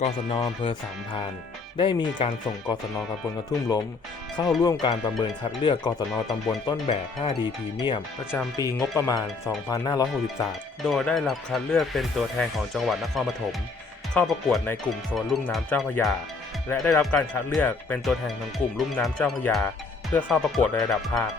กศนอำเภอสามพาน ได้มีการส่งกศนตำบลกระทุ่มล้ม เข้าร่วมการประเมินคัดเลือกกศนตำบลต้นแบบ 5D พรีเมียม ประจำปีงบประมาณ 2563 โดยได้รับคัดเลือกเป็นตัวแทนของจังหวัดนครปฐม เข้าประกวดในกลุ่มโซนลุ่มน้ำเจ้าพระยา และได้รับการคัดเลือกเป็นตัวแทนของกลุ่มลุ่มน้ำเจ้าพระยา เพื่อเข้าประกวดในระดับภาค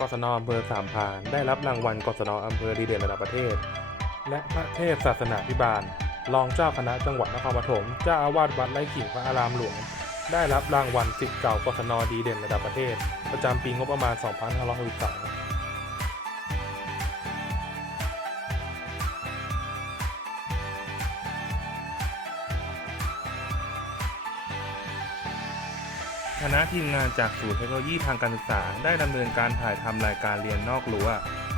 กศนอำเภอสามพานได้รับรางวัลกศนอำเภอดีเด่นระดับประเทศ และพระเทพศาสนาพิบาล รองเจ้าคณะจังหวัดนครปฐมเจ้าอาวาสวัดไร่ขิงพระอารามหลวง ได้รับรางวัลสิทธิ์เก่ากศนดีเด่นระดับประเทศ ประจำปีงบประมาณ 2563 คณะทีมงานจากศูนย์เทคโนโลยีทางการศึกษา ได้ดำเนินการถ่ายทำรายการเรียนนอกรั้ว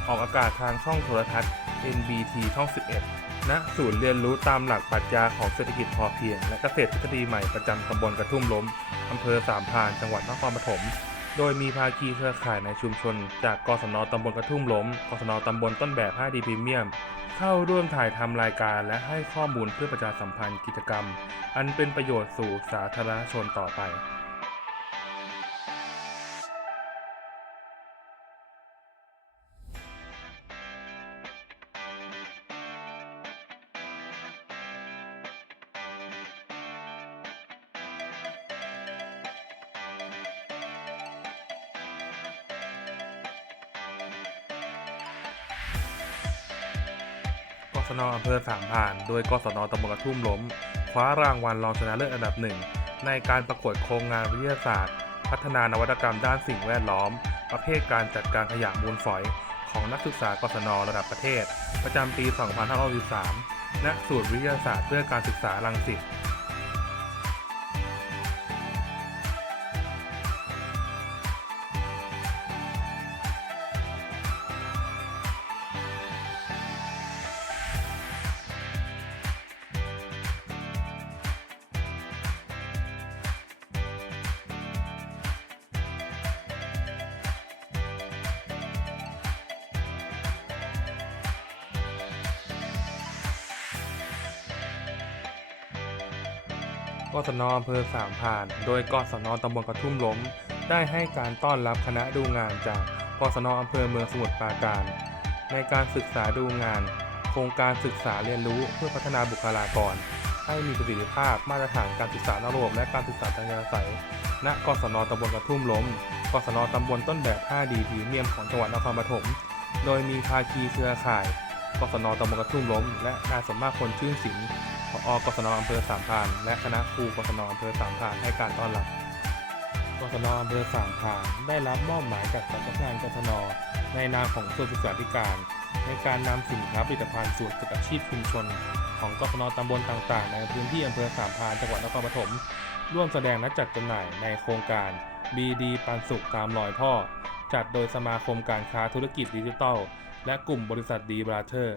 ออกอากาศทางช่องโทรทัศน์ NBT ช่อง 11 ณ ศูนย์เรียนรู้ตามหลักปรัชญาของเศรษฐกิจพอเพียง และเกษตรทฤษฎีใหม่ประจำตำบลกระทุ่มล้มอำเภอสามพาน จังหวัดนครปฐม โดยมีภาคีเครือข่ายในชุมชน จากกศนตำบลกระทุ่มล้ม กศนตำบลต้นแบบ 5D พรีเมียม เข้าร่วมถ่ายทำรายการและให้ข้อมูลเพื่อประชาสัมพันธ์กิจกรรม อันเป็นประโยชน์สู่สาธารณชนต่อไป สนอำเภอสามพาน โดยกศนตำบลกระทุ่มล้ม คว้ารางวัลรองชนะเลิศอันดับหนึ่งในการประกวดโครงงานวิทยาศาสตร์ พัฒนานวัตกรรมด้านสิ่งแวดล้อม ประเภทการจัดการขยะมูลฝอย ของนักศึกษากศนระดับประเทศ ประจำปี 2563ณศูนย์วิทยาศาสตร์เพื่อการศึกษาลังสิต กศนอำเภอสามพาน โดยกศนตำบลกระทุ่มล้ม ได้ให้การต้อนรับคณะดูงานจากกศนอำเภอเมืองสมุทรปราการ ในการศึกษาดูงาน โครงการศึกษาเรียนรู้เพื่อพัฒนาบุคลากร ให้มีประสิทธิภาพมาตรฐานการศึกษานอกระบบและการศึกษาทางการอาศัยณกศนตำบลกระทุ่มล้ม กศนตำบลต้นแบบ 5D พรีเมียมของจังหวัดนครปฐม โดยมีภาคีเครือข่าย กศนตำบลกระทุ่มล้ม และนายสมมาคนชื่นสิง ผอ กศนอำเภอสามพรานและคณะครูกศนอำเภอสามพรานให้การต้อนรับ กศนอำเภอสามพรานได้รับมอบหมายจากสำนักงานกศนในนามของส่วนศึกษาธิการ ในการนำสินค้าผลิตภัณฑ์สูตรฝึกอาชีพชุมชน ของกศนตำบลต่างๆ ในพื้นที่อำเภอสามพรานจังหวัดนครปฐมร่วมแสดงและจัดจำหน่ายในโครงการ BD ปันสุขตามรอยพ่อ จัดโดยสมาคมการค้าธุรกิจดิจิทัล และกลุ่มบริษัทดีบราเธอร์